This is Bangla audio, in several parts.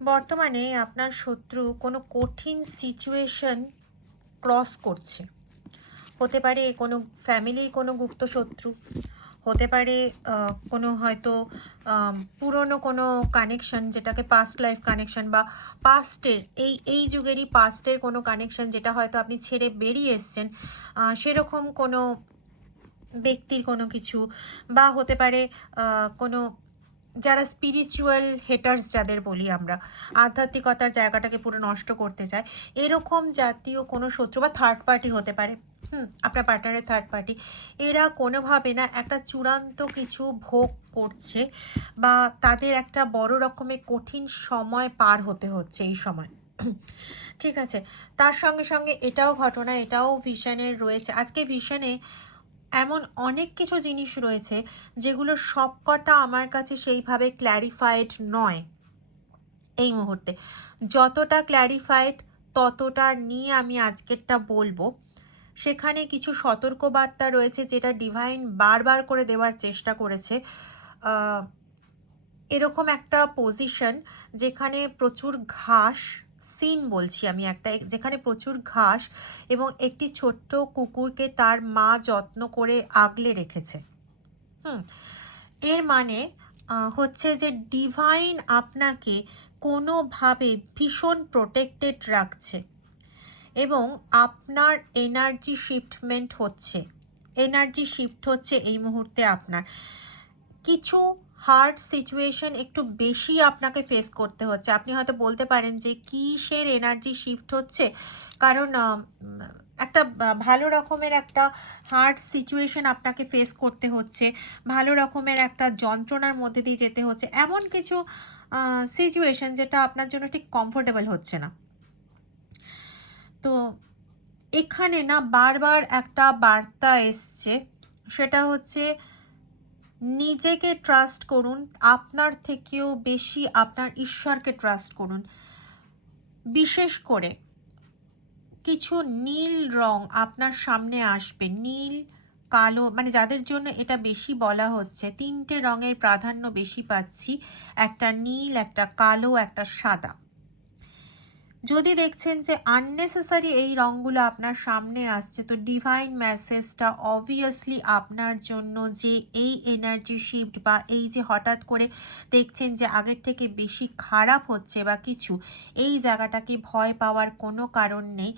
বর্তমানে আপনার শত্রু কোনো কঠিন সিচুয়েশন ক্রস করছে। হতে পারে কোনো ফ্যামিলির কোনো গুপ্ত শত্রু, হতে পারে কোনো হয়তো পুরনো কোনো কানেকশন, যেটাকে পাস্ট লাইফ কানেকশন বা পাস্টের এই যুগেরই পাস্টের কোনো কানেকশন, যেটা হয়তো আপনি ছেড়ে বেরিয়ে এসছেন, সেরকম কোনো ব্যক্তির কোনো কিছু, বা হতে পারে কোনো যারা স্পিরিচুয়াল হেটার্স যাদের বলি আমরা, আধ্যাত্মিকতার জায়গাটাকে পুরো নষ্ট করতে চায়, এরকম জাতীয় কোনো শত্রু বা থার্ড পার্টি হতে পারে। আপনার পার্টনারের থার্ড পার্টি, এরা কোনোভাবে না একটা চূড়ান্ত কিছু ভোগ করছে, বা তাদের একটা বড় রকমের কঠিন সময় পার হতে হচ্ছে এই সময়। ঠিক আছে, তার সঙ্গে সঙ্গে এটাও ঘটনা, এটাও ভিশনের রয়েছে। আজকে ভিশনে এমন অনেক কিছু জিনিস রয়েছে যেগুলো সবকটা আমার কাছে সেইভাবে ক্ল্যারিফাইড নয় এই মুহূর্তে। যতটা ক্ল্যারিফাইড ততটা নিয়ে আমি আজকেরটা বলবো। সেখানে কিছু সতর্কবার্তা রয়েছে যেটা ডিভাইন বারবার করে দেওয়ার চেষ্টা করেছে। এরকম একটা পজিশন যেখানে প্রচুর ঘাস, সিন বলছি আমি একটা, যেখানে প্রচুর ঘাস এবং একটি ছোট্ট কুকুরকে তার মা যত্ন করে আগলে রেখেছে। এর মানে হচ্ছে যে ডিভাইন আপনাকে কোনোভাবে ভীষণ প্রোটেক্টেড রাখছে এবং আপনার এনার্জি শিফটমেন্ট হচ্ছে, এনার্জি শিফট হচ্ছে এই মুহূর্তে। আপনার কিছু হার্ড সিচুয়েশন একটু বেশি আপনাকে ফেস করতে হচ্ছে। আপনি হয়তো বলতে পারেন যে কিসের এনার্জি শিফট হচ্ছে, কারণ একটা ভালো রকমের একটা হার্ড সিচুয়েশন আপনাকে ফেস করতে হচ্ছে, ভালো রকমের একটা যন্ত্রণার মধ্যে দিয়ে যেতে হচ্ছে, এমন কিছু সিচুয়েশন যেটা আপনার জন্য ঠিক কমফোর্টেবল হচ্ছে না। তো এখানে না বারবার একটা বার্তা এসছে, সেটা হচ্ছে নিজেকে ট্রাস্ট করুন, আপনার থেকেও বেশি আপনার ঈশ্বরকে ট্রাস্ট করুন। বিশেষ করে কিছু নীল রং আপনার সামনে আসবে, নীল, কালো, মানে যাদের জন্য এটা বেশি বলা হচ্ছে, তিনটে রঙের প্রাধান্য বেশি পাচ্ছি, একটা নীল, একটা কালো, একটা সাদা। যদি দেখছেন যে আননেসেসারি এই রঙগুলো আপনার সামনে আসছে, তো ডিভাইন মেসেজটা অবভিয়াসলি আপনার জন্য যে এই এনার্জি শিফট বা এই যে হঠাৎ করে দেখছেন যে আগের থেকে বেশি খারাপ হচ্ছে বা কিছু, এই জায়গাটাকে ভয় পাওয়ার কোনো কারণ নেই।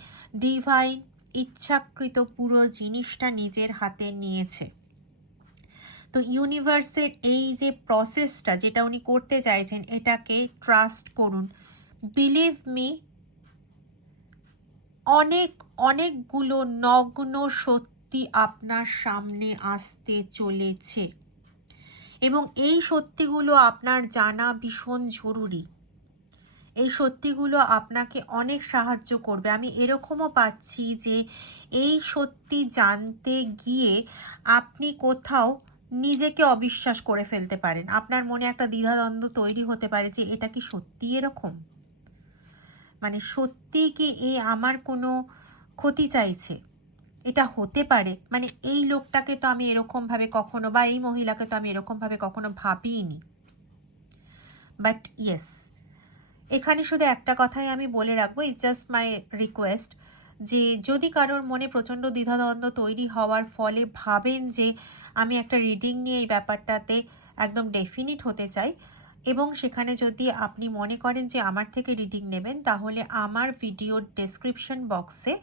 ডিভাইন ইচ্ছাকৃত পুরো জিনিসটা নিজের হাতে নিয়েছে। তো ইউনিভার্সের এই যে প্রসেসটা যেটা উনি করতে চাইছেন, এটাকে ট্রাস্ট করুন। বিলিভ মি, অনেকগুলো নগ্ন সত্যি আপনার সামনে আসতে চলেছে এবং এই সত্যিগুলো আপনার জানা ভীষণ জরুরি। এই সত্যিগুলো আপনাকে অনেক সাহায্য করবে। আমি এরকমও পাচ্ছি যে এই সত্যি জানতে গিয়ে আপনি কোথাও নিজেকে অবিশ্বাস করে ফেলতে পারেন। আপনার মনে একটা দ্বিধাদ্বন্দ্ব তৈরি হতে পারে যে এটা কি সত্যি এরকম, মানে সত্যি কি এ আমার কোনো ক্ষতি চাইছে, এটা হতে পারে, মানে এই লোকটাকে তো আমি এরকমভাবে কখনো, বা এই মহিলাকে তো আমি এরকমভাবে কখনো ভাবিনি। বাট ইয়েস, এখানে শুধু একটা কথাই আমি বলে রাখবো, ইটস জাস্ট মাই রিকোয়েস্ট, যে যদি কারোর মনে প্রচণ্ড দ্বিধাদ্বন্দ্ব তৈরি হওয়ার ফলে ভাবেন যে আমি একটা রিডিং নিয়ে এই ব্যাপারটাতে একদম ডেফিনিট হতে চাই, এবং সেখানে যদি আপনি মনে করেন যে আমার থেকে রিডিং নেবেন, তাহলে আমার ভিডিওর ডেসক্রিপশন বক্সে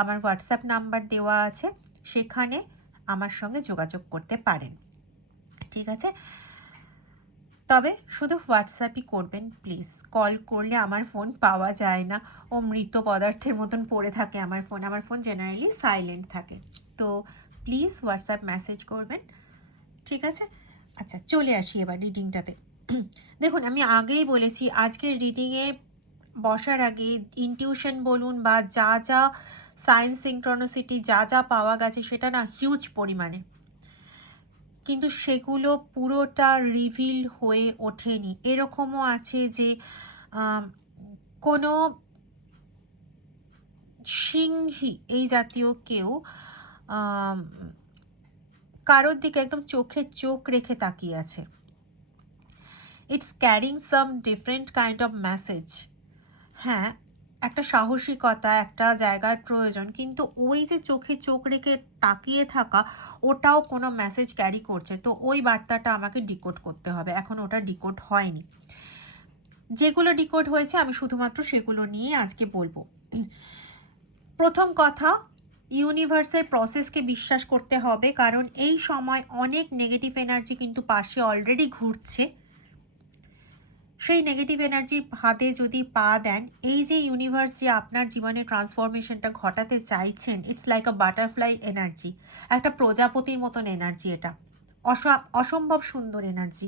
আমার হোয়াটসঅ্যাপ নাম্বার দেওয়া আছে, সেখানে আমার সঙ্গে যোগাযোগ করতে পারেন। ঠিক আছে, তবে শুধু হোয়াটসঅ্যাপই করবেন প্লিজ। কল করলে আমার ফোন পাওয়া যায় না, ও মৃত পদার্থের মতন পড়ে থাকে আমার ফোন জেনারেলি সাইলেন্ট থাকে। তো প্লিজ হোয়াটসঅ্যাপ মেসেজ করবেন, ঠিক আছে? আচ্ছা, চলে আসি এবার রিডিংটাতে। দেখুন, আমি আগেই বলেছি আজকের রিডিংয়ে বসার আগে ইনটিউশন বলুন বা যা যা সায়েন্স সিনক্রোনিসিটি যা যা পাওয়া গেছে সেটা না হিউজ পরিমাণে, কিন্তু সেগুলো পুরোটা রিভিল হয়ে ওঠেনি। এরকমও আছে যে কোনো সিংহী এই জাতীয় কেউ কারোর দিকে একদম চোখে চোখ রেখে তাকিয়ে আছে, it's carrying some different kind of message. হ্যাঁ, একটা সাহসিকতা, একটা জায়গার প্রয়োজন, কিন্তু ওই যে চোখে চোখ রেখে তাকিয়ে থাকা, ওটাও কোনো মেসেজ ক্যারি করছে। তো ওই বার্তাটা আমাকে ডিকোড করতে হবে। এখন ওটা ডিকোড হয়নি। যেগুলো ডিকোড হয়েছে আমি শুধুমাত্র সেগুলো নিয়ে আজকে বলবো। প্রথম কথা, ইউনিভার্সের প্রসেসকে বিশ্বাস করতে হবে, কারণ এই সময় অনেক নেগেটিভ এনার্জি কিন্তু পাশে অলরেডি ঘুরছে। সেই নেগেটিভ এনার্জির হাতে যদি পা দেন, এই যে ইউনিভার্স যে আপনার জীবনে ট্রান্সফরমেশনটা ঘটাতে চাইছেন, it's like a butterfly energy, একটা প্রজাপতির মতন এনার্জি। এটা অসম্ভব সুন্দর এনার্জি,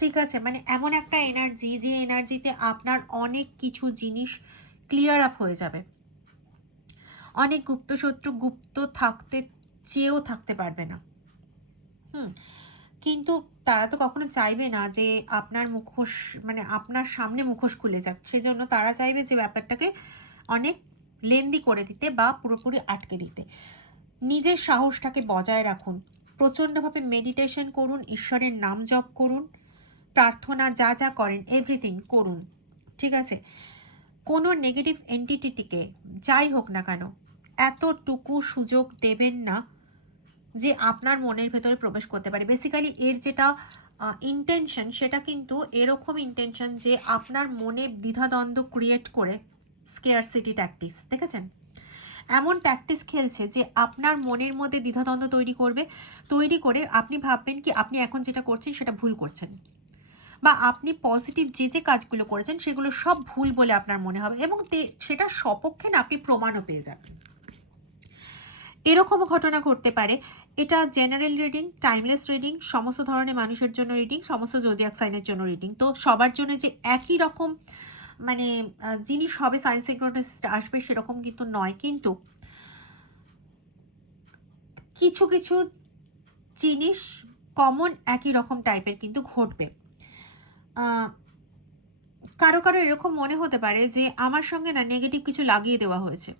ঠিক আছে? মানে এমন একটা এনার্জি যে এনার্জিতে আপনার অনেক কিছু জিনিস ক্লিয়ার আপ হয়ে যাবে। অনেক গুপ্তশত্রু গুপ্ত থাকতে চেয়েও থাকতে পারবে না। কিন্তু তারা তো কখনো চাইবে না যে আপনার মুখোশ, মানে আপনার সামনে মুখোশ খুলে যাক। সেজন্য তারা চাইবে যে ব্যাপারটাকে অনেক লেন্দি করে দিতে বা পুরোপুরি আটকে দিতে। নিজের সাহসটাকে বজায় রাখুন, প্রচণ্ডভাবে মেডিটেশন করুন, ঈশ্বরের নাম জপ করুন, প্রার্থনা যা যা করেন এভরিথিং করুন, ঠিক আছে? কোনো নেগেটিভ এন্টিটিকে যাই হোক না কেন এতটুকু সুযোগ দেবেন না যে আপনার মনের ভেতরে প্রবেশ করতে পারে। বেসিক্যালি এর যেটা ইন্টেনশন, সেটা কিন্তু এরকম ইন্টেনশন যে আপনার মনে দ্বিধাদ্বন্দ্ব ক্রিয়েট করে স্কেয়ারসিটি ট্যাকটিক্স, দেখেছেন? এমন ট্যাকটিক্স খেলছে যে আপনার মনের মধ্যে দ্বিধাদ্বন্দ্ব তৈরি করে আপনি ভাববেন কি আপনি এখন যেটা করছেন সেটা ভুল করছেন, বা আপনি পজিটিভ যে কাজগুলো করেছেন সেগুলো সব ভুল বলে আপনার মনে হবে, এবং সেটা সপক্ষে না আপনি প্রমাণও পেয়ে যাবেন। এরকমও ঘটনা ঘটতে পারে। এটা জেনারেল রিডিং, টাইমলেস রিডিং, সমস্ত ধরনের মানুষের জন্য রিডিং, সমস্ত জোডিয়াক সাইনের জন্য রিডিং। তো সবার জন্য যে একই রকম মানে জিনিস হবে, সাইন সিনক্রোনিসিটি আসবে সেরকম কিন্তু নয়। কিন্তু কিছু কিছু জিনিস কমন একই রকম টাইপের কিন্তু ঘটবে। কারো কারো এরকম মনে হতে পারে যে আমার সঙ্গে না নেগেটিভ কিছু লাগিয়ে দেওয়া হয়েছে,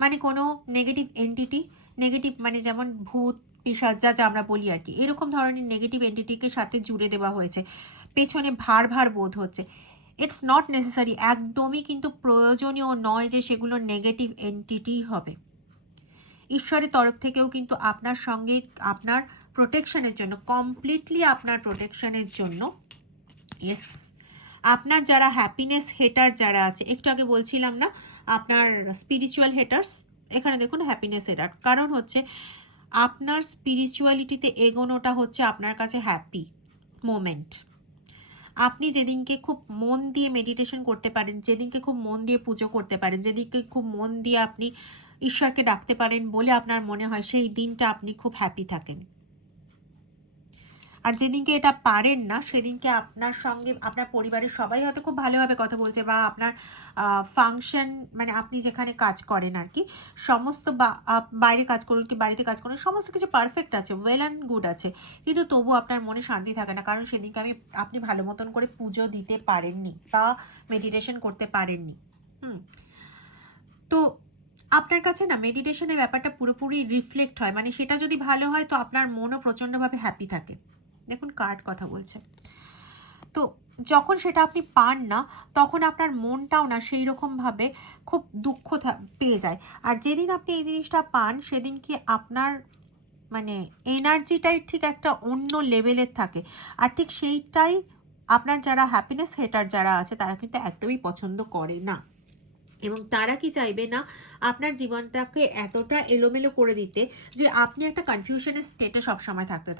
মানে কোনো নেগেটিভ এন্টিটি, নেগেটিভ মানে যেমন ভূত পিশাচ যা আমরা বলি আর কি, এরকম ধরনের নেগেটিভ এন্টিটিকে সাথে জুড়ে দেওয়া হয়েছে, পেছনে ভার ভার বোধ হচ্ছে। ইটস নট নেসেসারি, একদমই কিন্তু প্রয়োজনীয় নয় যে সেগুলো নেগেটিভ এন্টিটি হবে। ঈশ্বরের তরফ থেকেও কিন্তু আপনার সঙ্গে আপনার প্রোটেকশনের জন্য, কমপ্লিটলি আপনার প্রোটেকশনের জন্য, ইয়েস, আপনার যারা হ্যাপিনেস হেটার যারা আছে, একটু আগে বলছিলাম না আপনার স্পিরিচুয়াল হেটার্স, এখানে দেখুন হ্যাপিনেস হেটার, কারণ হচ্ছে আপনার স্পিরিচুয়ালিটিতে এগোনোটা হচ্ছে আপনার কাছে হ্যাপি মোমেন্ট। আপনি যেদিনকে খুব মন দিয়ে মেডিটেশন করতে পারেন, যেদিনকে খুব মন দিয়ে পুজো করতে পারেন, যেদিনকে খুব মন দিয়ে আপনি ঈশ্বরকে ডাকতে পারেন বলে আপনার মনে হয়, সেই দিনটা আপনি খুব হ্যাপি থাকেন। আর যেদিনকে এটা পারেন না, সেদিনকে আপনার সঙ্গে আপনার পরিবারের সবাই হয়তো খুব ভালোভাবে কথা বলছে, বা আপনার ফাংশন মানে আপনি যেখানে কাজ করেন আর কি, সমস্ত বাইরে কাজ করুন কি বাড়িতে কাজ করুন, সমস্ত কিছু পারফেক্ট আছে, ওয়েল অ্যান্ড গুড আছে, কিন্তু তবু আপনার মনে শান্তি থাকে না, কারণ সেদিনকে আপনি ভালো মতন করে পুজো দিতে পারেননি বা মেডিটেশন করতে পারেননি। তো আপনার কাছে না মেডিটেশনের ব্যাপারটা পুরোপুরি রিফ্লেক্ট হয়, মানে সেটা যদি ভালো হয় তো আপনার মনও প্রচণ্ডভাবে হ্যাপি থাকে। দেখুন কার্ড কথা বলছে। তো যখন সেটা আপনি পান না, তখন আপনার মনটাও না সেই রকমভাবে খুব দুঃখ পেয়ে যায়। আর যেদিন আপনি এই জিনিসটা পান, সেদিন কি আপনার মানে এনার্জিটাই ঠিক একটা অন্য লেভেলের থাকে। আর ঠিক সেইটাই আপনার যারা হ্যাপিনেস হেটার যারা আছে তারা কিন্তু একদমই পছন্দ করে না, এবং তারা কি চাইবে না আপনার জীবনটাকে এতটা এলোমেলো করে দিতে যে আপনি একটা কনফিউশনের স্টেটে সবসময় থাকতে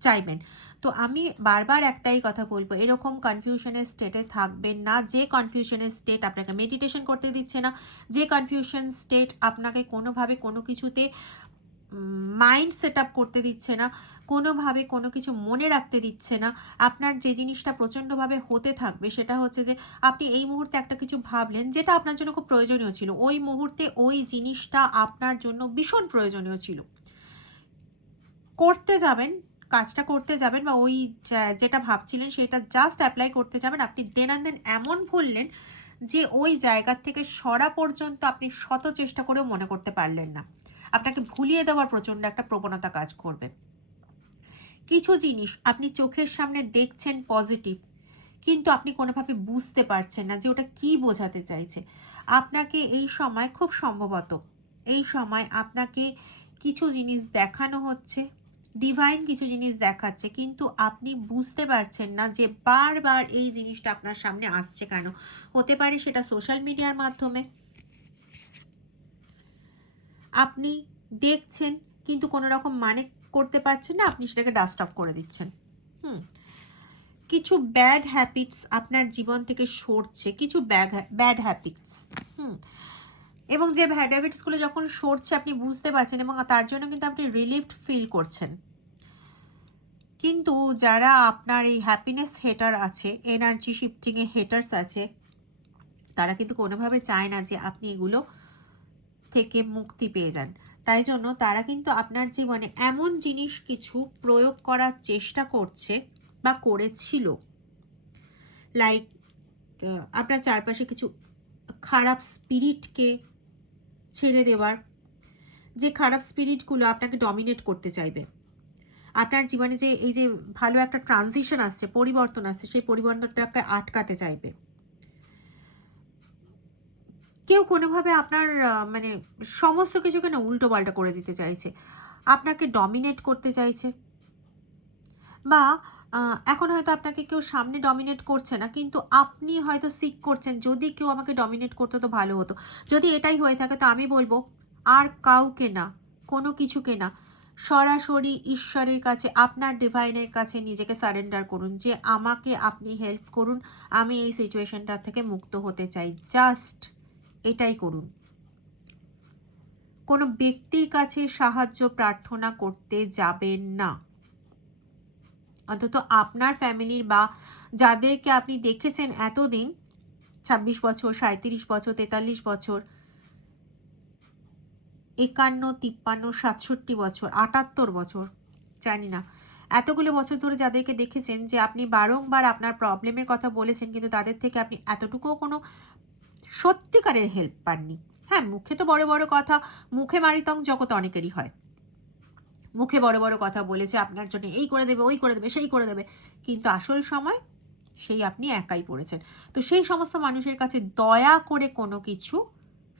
চাইবেন। তো আমি বারবার একটাই কথা বলবো, এরকম কনফিউশনের স্টেটে থাকবেন না, যে কনফিউশনের স্টেট আপনাকে মেডিটেশন করতে দিচ্ছে না, যে কনফিউশন স্টেট আপনাকে কোনোভাবে কোনো কিছুতে মাইন্ড সেট আপ করতে দিচ্ছে না, কোনোভাবে কোনো কিছু মনে রাখতে দিচ্ছে না। আপনার যে জিনিসটা প্রচণ্ডভাবে হতে থাকবে সেটা হচ্ছে যে আপনি এই মুহূর্তে একটা কিছু ভাবলেন যেটা আপনার জন্য খুব প্রয়োজনীয় ছিল, ওই মুহূর্তে ওই জিনিসটা আপনার জন্য ভীষণ প্রয়োজনীয় ছিল, করতে যাবেন, কাজটা করতে যাবেন, বা ওই যেটা ভাবছিলেন সেটা জাস্ট অ্যাপ্লাই করতে যাবেন, আপনি দেন এমন ভুললেন যে ওই জায়গার থেকে সরা পর্যন্ত আপনি শত চেষ্টা করেও মনে করতে পারলেন না, আপনাকে ভুলিয়ে দেওয়ার প্রচণ্ড একটা প্রবণতা কাজ করবে। কিছু জিনিস আপনি চোখের সামনে দেখছেন পজিটিভ, কিন্তু আপনি কোনোভাবে বুঝতে পারছেন না যে ওটা কী বোঝাতে চাইছে। আপনাকে এই সময় খুব সম্ভবত এই সময় আপনাকে কিছু জিনিস দেখানো হচ্ছে, ডিভাইন কিছু জিনিস দেখাচ্ছে, কিন্তু আপনি বুঝতে পারছেন না যে বারবার এই জিনিসটা আপনার সামনে আসছে কেন। হতে পারে সেটা সোশ্যাল মিডিয়ার মাধ্যমে আপনি দেখছেন কিন্তু কোনো রকম মানে করতে পারছেন না, আপনি সেটাকে ডাস্ট অফ করে দিচ্ছেন। কিছু ব্যাড হ্যাবিটস আপনার জীবন থেকে সরছে, কিছু ব্যাড হ্যাবিটস। এবং যে ব্যাড হ্যাবিটসগুলো যখন সরছে আপনি বুঝতে পারছেন এবং তার জন্য কিন্তু আপনি রিলিফড ফিল করছেন। কিন্তু যারা আপনার এই হ্যাপিনেস হেটার আছে, এনার্জি শিফটিংয়ে হেটার্স আছে, তারা কিন্তু কোনোভাবে চায় না যে আপনি এগুলো থেকে মুক্তি পেয়ে যান। তাই জন্য তারা কিন্তু আপনার জীবনে এমন জিনিস কিছু প্রয়োগ করার চেষ্টা করছে বা করেছিল, লাইক আপনার চারপাশে কিছু খারাপ স্পিরিটকে ছেড়ে দেওয়ার, যে খারাপ স্পিরিটগুলো আপনাকে ডমিনেট করতে চাইবে। আপনার জীবনে যে এই যে ভালো একটা ট্রানজিশন আসছে, পরিবর্তন আসছে, সেই পরিবর্তনটাকে আটকাতে চাইবে। কেউ কোনোভাবে আপনার মানে সমস্ত কিছুকে না উল্টো পাল্টা করে দিতে চাইছে, আপনাকে ডমিনেট করতে চাইছে। বা এখন হয়তো আপনাকে কেউ সামনে ডমিনেট করছে না, কিন্তু আপনি হয়তো সিক করছেন যদি কেউ আমাকে ডমিনেট করতো তো ভালো হতো। যদি এটাই হয়ে থাকে তো আমি বলবো আর কাউকে না, কোনো কিছুকে না, সরাসরি ঈশ্বরের কাছে, আপনার ডিভাইনের কাছে নিজেকে সারেন্ডার করুন যে আমাকে আপনি হেল্প করুন, আমি এই সিচুয়েশনটা থেকে মুক্ত হতে চাই। জাস্ট এটাই করুন। কোনো ব্যক্তির কাছে সাহায্য প্রার্থনা করতে যাবেন না, অন্তত আপনার ফ্যামিলির বা যাদেরকে আপনি দেখেছেন এতদিন, 26 বছর, 37 বছর, 43 বছর, 51, 53, 67 বছর, 78 বছর, জানি না, এতগুলো বছর ধরে যাদেরকে দেখেছেন যে আপনি বারংবার আপনার প্রবলেমের কথা বলেছেন, কিন্তু তাদের থেকে আপনি এতটুকুও কোনো সত্যিকারের হেল্প পাননি। হ্যাঁ, মুখে তো বড় বড় কথা, মুখে মারিতং জগৎ অনেকেরই হয়, মুখে বড় বড় কথা বলেছে আপনার জন্য এই করে দেবে, ওই করে দেবে, সেই করে দেবে, কিন্তু আসল সময় সেই আপনি একাই পড়েছেন। তো সেই সমস্ত মানুষের কাছে দয়া করে কোনো কিছু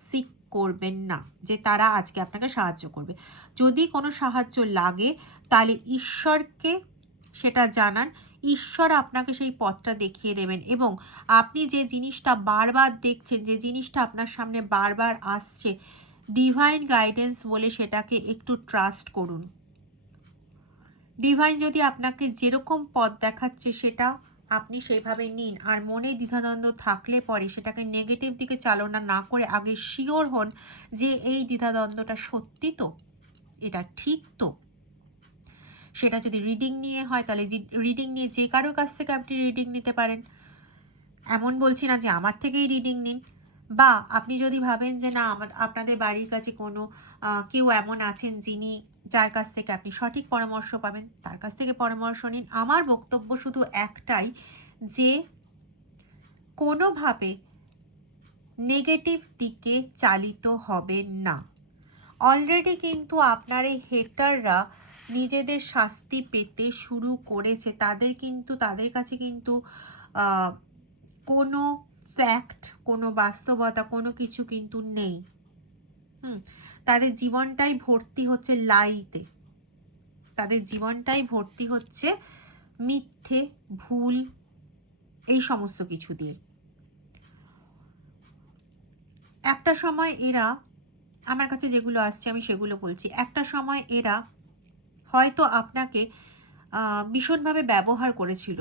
সিক করবেন না যে তারা আজকে আপনাকে সাহায্য করবে। যদি কোনো সাহায্য লাগে তাহলে ঈশ্বরকে সেটা জানান, ঈশ্বর আপনাকে সেই পথটা দেখিয়ে দেবেন। এবং আপনি যে জিনিসটা বারবার দেখছেন, যে জিনিসটা আপনার সামনে বারবার আসছে, ডিভাইন গাইডেন্স বলে সেটাকে একটু ট্রাস্ট করুন। ডিভাইন যদি আপনাকে যেরকম পথ দেখাচ্ছে সেটা আপনি সেইভাবে নিন। আর মনে দ্বিধাদ্বন্দ্ব থাকলে পরে সেটাকে নেগেটিভ দিকে চালনা না করে আগে শিওর হন যে এই দ্বিধাদ্বন্দ্বটা সত্যি তো, এটা ঠিক তো। সেটা যদি রিডিং নিয়ে হয় তাহলে রিডিং নিয়ে যে কারোর কাছ থেকে আপনি রিডিং নিতে পারেন, এমন বলছি না যে আমার থেকেই রিডিং নিন। বা আপনি যদি ভাবেন যে না আপনাদের বাড়ির কাছে কোনো কেউ এমন আছেন যার কাছ থেকে আপনি সঠিক পরামর্শ পাবেন, তার কাছ থেকে পরামর্শ নিন। আমার বক্তব্য শুধু একটাই, যে কোনোভাবে নেগেটিভ দিকে চালিত হবেন না। অলরেডি কিন্তু আপনার এই হেটাররা নিজেদের শাস্তি পেতে শুরু করেছে। তাদের কাছে কিন্তু কোনো ফ্যাক্ট, কোনো বাস্তবতা, কোনো কিছু কিন্তু নেই। তাদের জীবনটাই ভর্তি হচ্ছে লাইতে, তাদের জীবনটাই ভর্তি হচ্ছে মিথ্যে, ভুল, এই সমস্ত কিছু দিয়ে। একটা সময় এরা, আমার কাছে যেগুলো আসছে আমি সেগুলো বলছি, একটা সময় এরা হয়তো আপনাকে ভীষণভাবে ব্যবহার করেছিল।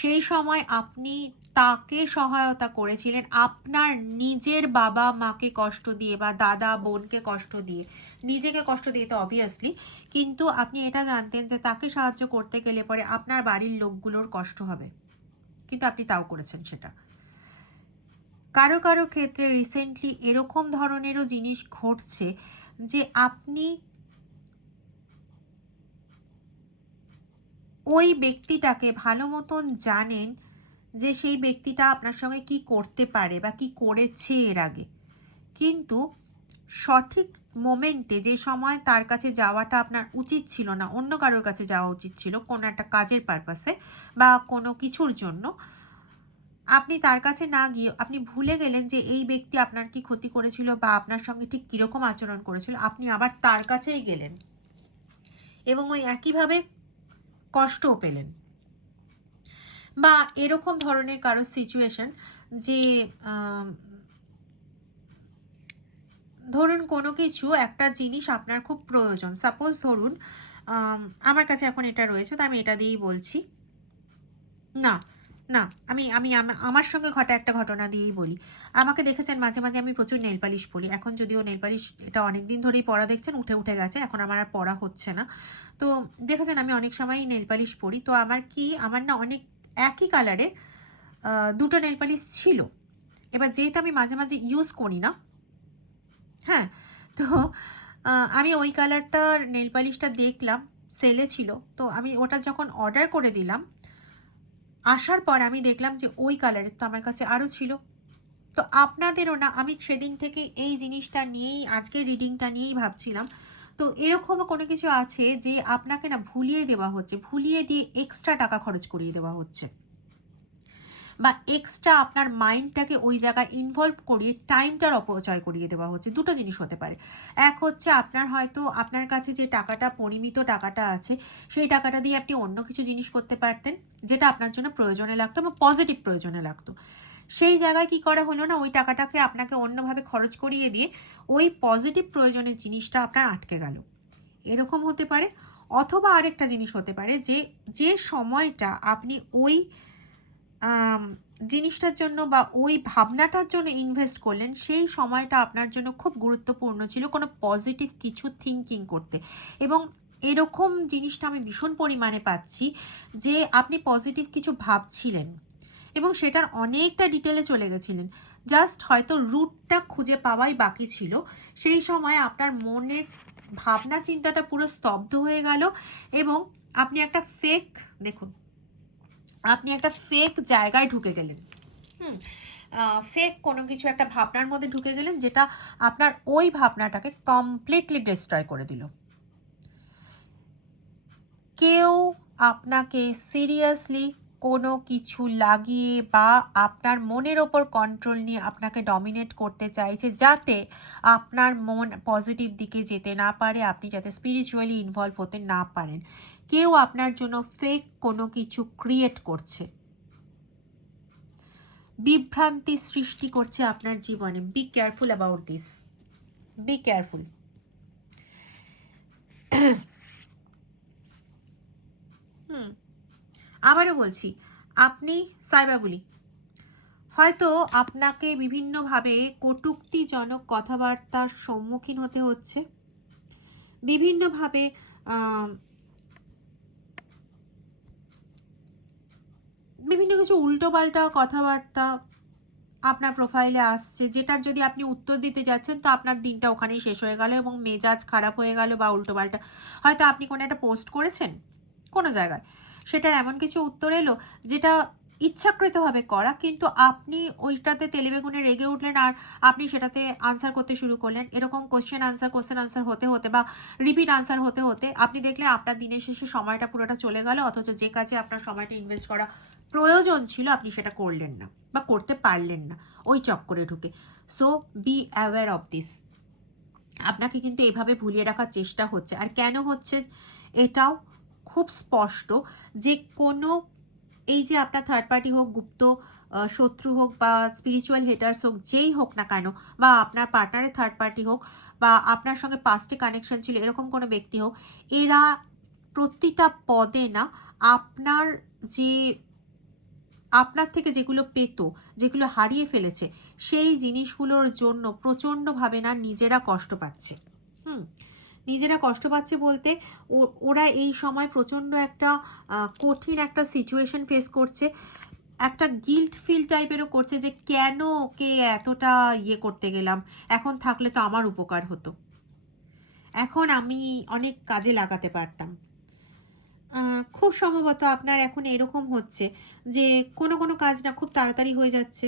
সেই সময় আপনি তাকে সহায়তা করেছিলেন আপনার নিজের বাবা মাকে কষ্ট দিয়ে বা দাদা বোনকে কষ্ট দিয়ে, নিজেকে কষ্ট দিয়ে তো অবভিয়াসলি, কিন্তু আপনি এটা জানতেন যে তাকে সাহায্য করতে গেলে পরে আপনার বাড়ির লোকগুলোর কষ্ট হবে, কিন্তু আপনি তাও করেছেন সেটা। কারো কারো ক্ষেত্রে রিসেন্টলি এরকম ধরনেরও জিনিস ঘটছে যে আপনি ওই ব্যক্তিটাকে ভালো মতন জানেন যে সেই ব্যক্তিটা আপনার সঙ্গে কি করতে পারে বা কি করেছে এর আগে, কিন্তু সঠিক মোমেন্টে, যে সময় তার কাছে যাওয়াটা আপনার উচিত ছিল না, অন্য কারোর কাছে যাওয়া উচিত ছিল কোনো একটা কাজের পারপাসে বা কোনো কিছুর জন্য, আপনি তার কাছে না গিয়ে আপনি ভুলে গেলেন যে এই ব্যক্তি আপনার কি ক্ষতি করেছিল বা আপনার সঙ্গে ঠিক কীরকম আচরণ করেছিল। আপনি আবার তার কাছেই গেলেন এবং ওই একইভাবে কষ্টও পেলেন। বা এরকম ধরনের কারো সিচুয়েশন যে ধরুন কোনো কিছু একটা জিনিস আপনার খুব প্রয়োজন, সাপোজ ধরুন আমার কাছে এখন এটা রয়েছে, তো আমি এটা দিয়েই বলছি। না, না, আমার সঙ্গে ঘটা একটা ঘটনা দিয়েই বলি। আমাকে দেখেছেন মাঝে মাঝে আমি প্রচুর নেল পালিশ পরি। এখন যদিও নেল পালিশ এটা অনেক দিন ধরেই পরা দেখছেন, উঠে উঠে গেছে, এখন আমার আর পরা হচ্ছে না। তো দেখেছেন আমি অনেক সময়ই নেল পালিশ পরি। তো আমার না অনেক একই কালারে দুটো নেল পালিশ ছিল। এবার যেহেতু আমি মাঝে মাঝে ইউজ করি না, হ্যাঁ, তো আমি ওই কালারটার নেল পালিশটা দেখলাম সেলে ছিল, তো আমি ওটা যখন অর্ডার করে দিলাম, আসার পর আমি দেখলাম যে ওই কালারের তো আমার কাছে আরও ছিল। তো আপনাদেরও না, আমি সেদিন থেকে এই জিনিসটা নিয়েই আজকের রিডিংটা নিয়েই ভাবছিলাম। তো এরকমও কোনো কিছু আছে যে আপনাকে না ভুলিয়ে দেওয়া হচ্ছে, ভুলিয়ে দিয়ে এক্সট্রা টাকা খরচ করিয়ে দেওয়া হচ্ছে, বা এক্সট্রা আপনার মাইন্ডটাকে ওই জায়গায় ইনভলভ করিয়ে টাইমটার অপচয় করিয়ে দেওয়া হচ্ছে। দুটো জিনিস হতে পারে। এক হচ্ছে আপনার হয়তো আপনার কাছে যে টাকাটা, পরিমিত টাকাটা আছে, সেই টাকাটা দিয়ে আপনি অন্য কিছু জিনিস করতে পারতেন যেটা আপনার জন্য প্রয়োজনে লাগতো বা পজিটিভ প্রয়োজনে লাগতো। সেই জায়গায় কি করা হলো না, ওই টাকাটাকে আপনাকে অন্যভাবে খরচ করিয়ে দিয়ে ওই পজিটিভ প্রয়োজনের জিনিসটা আপনার আটকে গেল, এরকম হতে পারে। অথবা আরেকটা জিনিস হতে পারে যে যে সময়টা আপনি ওই জিনিসটার জন্য বা ওই ভাবনাটার জন্য ইনভেস্ট করলেন, সেই সময়টা আপনার জন্য খুব গুরুত্বপূর্ণ ছিল কোনো পজিটিভ কিছু থিঙ্কিং করতে। এবং এরকম জিনিসটা আমি ভীষণ পরিমাণে পাচ্ছি যে আপনি পজিটিভ কিছু ভাবছিলেন এবং সেটার অনেকটা ডিটেলে চলে গেছিলেন, জাস্ট হয়তো রুটটা খুঁজে পাওয়াই বাকি ছিল। সেই সময় আপনার মনের ভাবনা চিন্তাটা পুরো স্তব্ধ হয়ে গেল এবং আপনি একটা ফেক, দেখুন, আপনি একটা ফেক জায়গায় ঢুকে গেলেন। ফেক কোনো কিছু একটা ভাবনার মধ্যে ঢুকে গেলেন, যেটা আপনার ওই ভাবনাটাকে কমপ্লিটলি ডিস্ট্রয় করে দিল। কেউ আপনাকে সিরিয়াসলি কোনো কিছু লাগিয়ে বা আপনার মনের ওপর কন্ট্রোল নিয়ে আপনাকে ডমিনেট করতে চাইছে, যাতে আপনার মন পজিটিভ দিকে যেতে না পারে, আপনি যাতে স্পিরিচুয়ালি ইনভলভ হতে না পারেন। কেউ আপনার জন্য ফেক কোনো কিছু ক্রিয়েট করছে, বিভ্রান্তি সৃষ্টি করছে আপনার জীবনে। Be careful about this, be careful. আবারও বলছি, আপনি সাইবাবুলি, হয়তো আপনাকে বিভিন্নভাবে কটূক্তিজনক কথাবার্তার সম্মুখীন হতে হচ্ছে, বিভিন্নভাবে বিভিন্ন কিছু উল্টোপাল্টা কথাবার্তা আপনার প্রোফাইলে আসছে, যেটার যদি আপনি উত্তর দিতে যাচ্ছেন তো আপনার দিনটা ওখানেই শেষ হয়ে গেল এবং মেজাজ খারাপ হয়ে গেল। বা উল্টোপাল্টা হয়তো আপনি কোনো একটা পোস্ট করেছেন কোনো জায়গায়, সেটার এমন কিছু উত্তর এলো যেটা ইচ্ছাকৃতভাবে করা, কিন্তু আপনি ওইটাতে তেলেবেগুনে রেগে উঠলেন আর আপনি সেটাতে আনসার করতে শুরু করলেন। এরকম কোশ্চেন আনসার হতে হতে বা রিপিট আনসার হতে হতে আপনি দেখলেন আপনার দিনের শেষে সময়টা পুরোটা চলে গেল, অথচ যে কাজে আপনার সময়টা ইনভেস্ট করা প্রয়োজন ছিল আপনি সেটা করলেন না বা করতে পারলেন না ওই চক্করে ঢুকে। So be aware of this. আপনাকে কিন্তু এভাবে ভুলিয়ে রাখার চেষ্টা হচ্ছে। আর কেন হচ্ছে এটাও খুব স্পষ্ট, যে কোনো এই যে আপনার থার্ড পার্টি হোক, গুপ্ত শত্রু হোক বা স্পিরিচুয়াল হেটার্স হোক, যেই হোক না কেন, বা আপনার পার্টনারের থার্ড পার্টি হোক বা আপনার সঙ্গে পাস্টে কানেকশন ছিল এরকম কোনো ব্যক্তি হোক, এরা প্রতিটা পদে না আপনার যে আপনার থেকে যেগুলো পেত, যেগুলো হারিয়ে ফেলেছে, সেই জিনিসগুলোর জন্য প্রচণ্ডভাবে না নিজেরা কষ্ট পাচ্ছে। নিজেরা কষ্ট পাচ্ছে বলতে ওরা এই সময় প্রচণ্ড একটা কঠিন একটা সিচুয়েশন ফেস করছে, একটা গিল্ট ফিল টাইপেরও করছে যে কেন ওকে এতটা করতে গেলাম, এখন থাকলে তো আমার উপকার হতো, এখন আমি অনেক কাজে লাগাতে পারতাম। খুব সম্ভবত আপনার এখন এরকম হচ্ছে যে কোনো কোনো কাজ না খুব তাড়াতাড়ি হয়ে যাচ্ছে,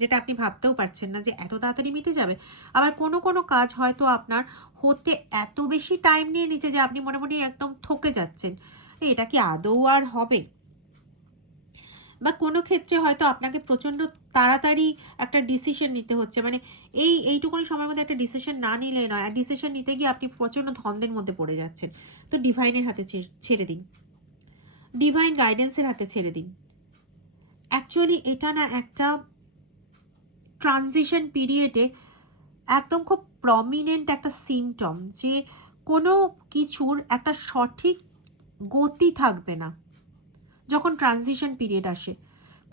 যেটা আপনি ভাবতেও পারছেন না যে এত তাড়াতাড়ি মিটে যাবে। আবার কোনো কোনো কাজ হয়তো আপনার হতে এত বেশি টাইম নিয়ে নিচ্ছে যে আপনি মোটামুটি একদম থকে যাচ্ছেন, এটা কি আদৌ আর হবে? বা কোনো ক্ষেত্রে হয়তো আপনাকে প্রচণ্ড তাড়াতাড়ি একটা ডিসিশন নিতে হচ্ছে, মানে এইটুকুনি সময়ের মধ্যে একটা ডিসিশন না নিলে নয়, আর ডিসিশন নিতে গিয়ে আপনি প্রচণ্ড ধন্দের মধ্যে পড়ে যাচ্ছেন। তো ডিভাইনের হাতে ছেড়ে দিন, ডিভাইন গাইডেন্সের হাতে ছেড়ে দিন। অ্যাকচুয়ালি এটা না একটা ট্রানজিশন পিরিয়ডে একদম খুব প্রমিনেন্ট একটা সিমটম, যে কোনো কিছুর একটা সঠিক গতি থাকবে না। যখন ট্রানজিশন পিরিয়ড আসে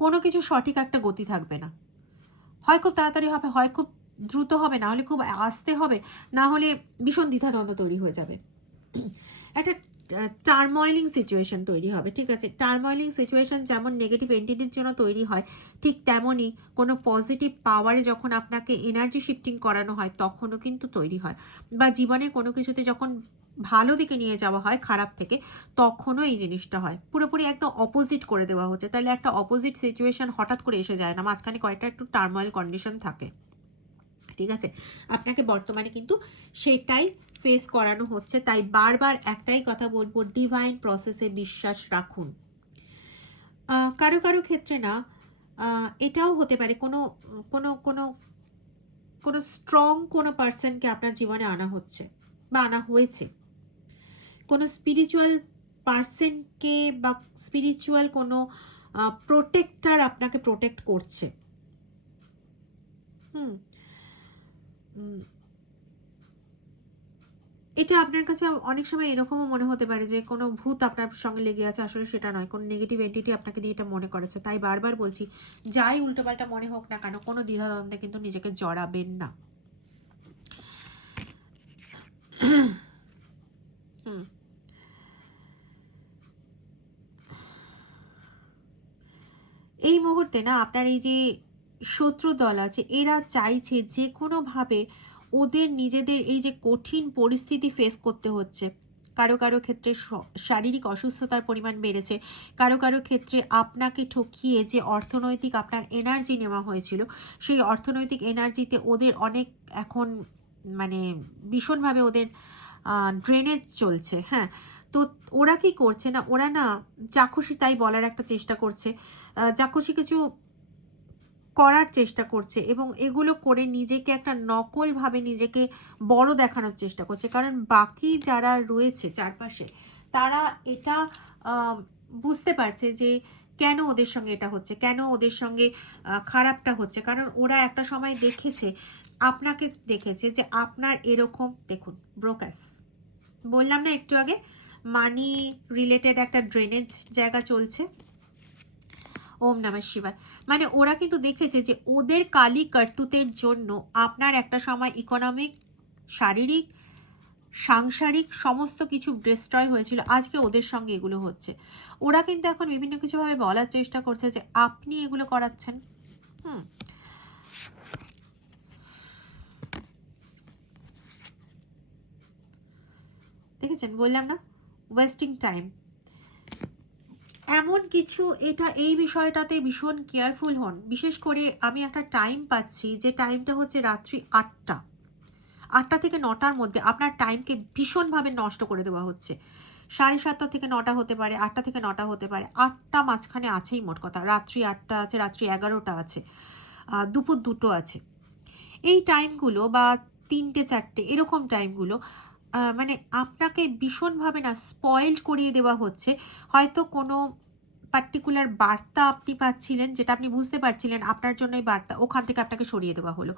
কোনো কিছু সঠিক একটা গতি থাকবে না, হয় খুব তাড়াতাড়ি হবে, হয় খুব দ্রুত হবে, না হলে খুব আস্তে হবে, না হলে ভীষণ দ্বিধাদ্বন্দ্ব তৈরি হয়ে যাবে। একটা টার্ময়েলিং সিচুয়েশন তৈরি হবে, ঠিক আছে? টার্ময়েলিং সিচুয়েশন যেমন নেগেটিভ এন্টিটির জন্য তৈরি হয়, ঠিক তেমনই কোনো পজিটিভ পাওয়ারে যখন আপনাকে এনার্জি শিফটিং করানো হয় তখনও কিন্তু তৈরি হয়। বা জীবনে কোনো কিছুতে যখন ভালো দিকে নিয়ে যাওয়া হয় খারাপ থেকে, তখনও এই জিনিসটা হয়। পুরোপুরি একদম অপোজিট করে দেওয়া হচ্ছে, তাহলে একটা অপোজিট সিচুয়েশন হঠাৎ করে এসে যায় না, মাঝখানে কয়েকটা একটু টার্ময়েল কন্ডিশন থাকে, ঠিক আছে? আপনাকে বর্তমানে কিন্তু সেটাই ফেস করানো হচ্ছে। তাই বারবার একটাই কথা বলবো, ডিভাইন প্রসেসে বিশ্বাস রাখুন। কারো কারো ক্ষেত্রে না এটাও হতে পারে কোনো কোনো কোনো কোনো স্ট্রং কোনো পার্সনকে আপনার জীবনে আনা হচ্ছে বা আনা হয়েছে, কোনো স্পিরিচুয়াল পার্সনকে বা স্পিরিচুয়াল কোনো প্রোটেক্টার আপনাকে প্রোটেক্ট করছে। হুম এটা আপনার কাছে অনেক সময় এরকমও মনে হতে পারে যে কোনো ভূত আপনার সঙ্গে লেগে আছে, আসলে সেটা নয়, কোনো নেগেটিভ এন্টিটি আপনাকে দিয়ে এটা মনে করেছে। তাই বারবার বলছি, যাই উল্টোপাল্টা মনে হোক না কেন, কোনো দ্বিধাদ্বন্দ্বে কিন্তু নিজেকে জড়াবেন না। এই মুহূর্তে না আপনার এই যে শত্রু দল আছে, এরা চাইছে যে কোনোভাবে ওদের নিজেদের এই যে কঠিন পরিস্থিতি ফেস করতে হচ্ছে, কারো কারো ক্ষেত্রে শারীরিক অসুস্থতার পরিমাণ বেড়েছে, কারো কারো ক্ষেত্রে আপনাকে ঠকিয়ে যে অর্থনৈতিক আপনার এনার্জি নেওয়া হয়েছিল, সেই অর্থনৈতিক এনার্জিতে ওদের অনেক এখন মানে ভীষণভাবে ওদের ড্রেনেজ চলছে। হ্যাঁ, তো ওরা কি করছে না, ওরা না যা খুশি তাই বলার একটা চেষ্টা করছে, যা খুশি কিছু করার চেষ্টা করছে, এবং এগুলো করে নিজেকে একটা নকলভাবে নিজেকে বড় দেখানোর চেষ্টা করছে। কারণ বাকি যারা রয়েছে চারপাশে, তারা এটা বুঝতে পারছে যে কেন ওদের সঙ্গে এটা হচ্ছে, কেন ওদের সঙ্গে খারাপটা হচ্ছে। কারণ ওরা একটা সময় দেখেছে, আপনাকে দেখেছে যে আপনার এরকম, দেখুন ব্রোকাস বললাম না একটু আগে, মানি রিলেটেড একটা ড্রেনেজ জায়গা চলছে। ওম নমঃ শিবায়। মানে ওরা কিন্তু দেখেছে যে ওদের কালি কর্তুতের জন্য আপনার একটা সময় ইকোনমিক, শারীরিক, সাংসারিক সমস্ত কিছু ডিস্ট্রয় হয়েছিল, আজকে ওদের সঙ্গে এগুলো হচ্ছে। ওরা কিন্তু এখন বিভিন্ন কিছুভাবে বলার চেষ্টা করছে যে আপনি এগুলো করাচ্ছেন। দেখেছেন, বললাম না, ওয়েস্টিং টাইম এমন কিছু। এটা এই বিষয়টাতে ভীষণ কেয়ারফুল হন। বিশেষ করে আমি একটা টাইম পাচ্ছি, যে টাইমটা হচ্ছে রাত্রি 8টা থেকে 9টার মধ্যে আপনার টাইমকে ভীষণভাবে নষ্ট করে দেওয়া হচ্ছে। 7:30 থেকে 9টা হতে পারে, 8টা থেকে 9টা হতে পারে, 8টা মাঝখানে আছেই মোট কথা, রাত্রি 8টা আছে, রাত্রি 11টা আছে, দুপুর 2টো আছে। এই টাইমগুলো বা 3টে 4টে এরকম টাইমগুলো মানে আপনাকে ভীষণভাবে না স্পয়েলড করিয়ে দেওয়া হচ্ছে। হয়তো কোনো পার্টিকুলার বার্তা আপনি পাচ্ছিলেন, যেটা আপনি বুঝতে পারছিলেন আপনার জন্য এই বার্তা, ওখান থেকে আপনাকে সরিয়ে দেওয়া হলো।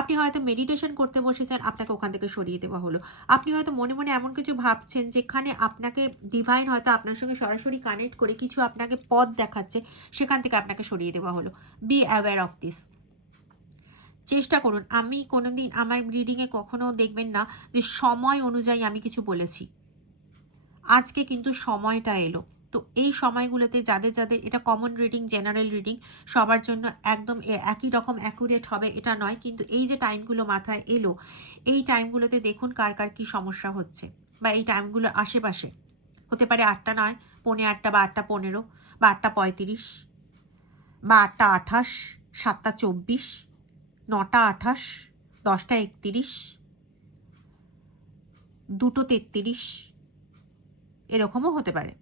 আপনি হয়তো মেডিটেশন করতে বসেছেন, আপনাকে ওখান থেকে সরিয়ে দেওয়া হলো। আপনি হয়তো মনে মনে এমন কিছু ভাবছেন যেখানে আপনাকে ডিভাইন হয়তো আপনার সঙ্গে সরাসরি কানেক্ট করে কিছু আপনাকে পথ দেখাচ্ছে, সেখান থেকে আপনাকে সরিয়ে দেওয়া হলো। Be aware of this. চেষ্টা করুন। আমি কোনো দিন আমার রিডিংয়ে কখনো দেখবেন না যে সময় অনুযায়ী আমি কিছু বলেছি। আজকে কিন্তু সময়টা এলো। তো এই সময়গুলোতে যাদের যাদের এটা কমন রিডিং, জেনারেল রিডিং, সবার জন্য একদম একই রকম অ্যাকুরেট হবে এটা নয়, কিন্তু এই যে টাইমগুলো মাথায় এলো, এই টাইমগুলোতে দেখুন কার কার কী সমস্যা হচ্ছে, বা এই টাইমগুলোর আশেপাশে হতে পারে 8টা নয়, 8:45 বা 8:15 বা 8:35 বা 8:28, 7:24, 9:28, 10:31, 2:33 এরকমও হতে পারে।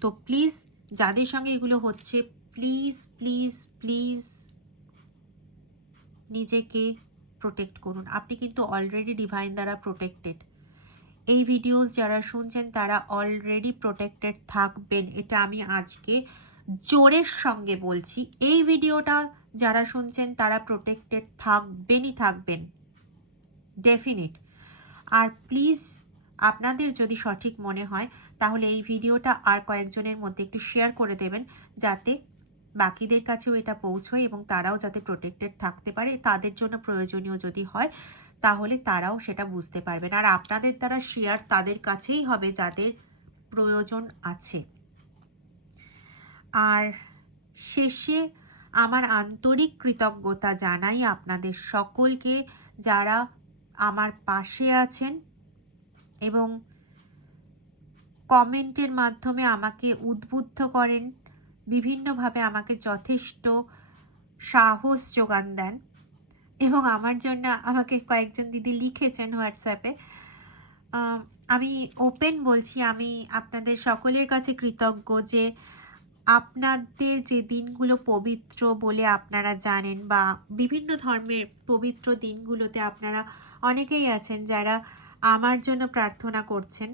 তো প্লিজ যাদের সঙ্গে এগুলো হচ্ছে প্লিজ প্লিজ প্লিজ নিজেকে প্রোটেক্ট করুন। আপনি কিন্তু অলরেডি ডিভাইন দ্বারা প্রোটেক্টেড। এই ভিডিওস যারা শুনছেন তারা অলরেডি প্রোটেক্টেড থাকবেন, এটা আমি আজকে জোরের সঙ্গে বলছি। এই ভিডিওটা যারা শুনছেন তারা প্রোটেক্টেড থাকবেন ডেফিনিট। আর প্লিজ আপনাদের যদি সঠিক মনে হয় তাহলে এই ভিডিওটা আর কয়েকজনের মধ্যে একটু শেয়ার করে দেবেন, যাতে বাকিদের কাছেও এটা পৌঁছয় এবং তারাও যাতে প্রোটেক্টেড থাকতে পারে। তাদের জন্য প্রয়োজনীয় যদি হয় তাহলে তারাও সেটা বুঝতে পারবেন। আর আপনাদের দ্বারা শেয়ার তাদের কাছেই হবে যাদের প্রয়োজন আছে। আর শেষে আমার আন্তরিক কৃতজ্ঞতা জানাই আপনাদের সকলকে, যারা আমার পাশে আছেন এবং কমেন্টের মাধ্যমে আমাকে উদ্বুদ্ধ করেন, বিভিন্নভাবে আমাকে যথেষ্ট সাহস যোগান দেন। এবং আমার জন্য আমাকে কয়েকজন দিদি লিখেছেন হোয়াটসঅ্যাপে। আমি ওপেন বলছি, আমি আপনাদের সকলের কাছে কৃতজ্ঞ যে আপনাদের যে দিনগুলো পবিত্র বলে আপনারা জানেন, বা বিভিন্ন ধর্মের পবিত্র দিনগুলোতে আপনারা অনেকেই আছেন যারা আমার জন্য প্রার্থনা করছেন।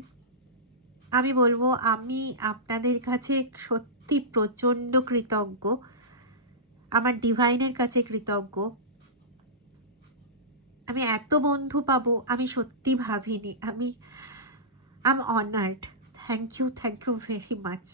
আমি বলবো আমি আপনাদের কাছে সত্যি প্রচণ্ড কৃতজ্ঞ, আমার ডিভাইনের কাছে কৃতজ্ঞ। আমি এত বন্ধু পাবো আমি সত্যি ভাবিনি। I am honoured. Thank you very much.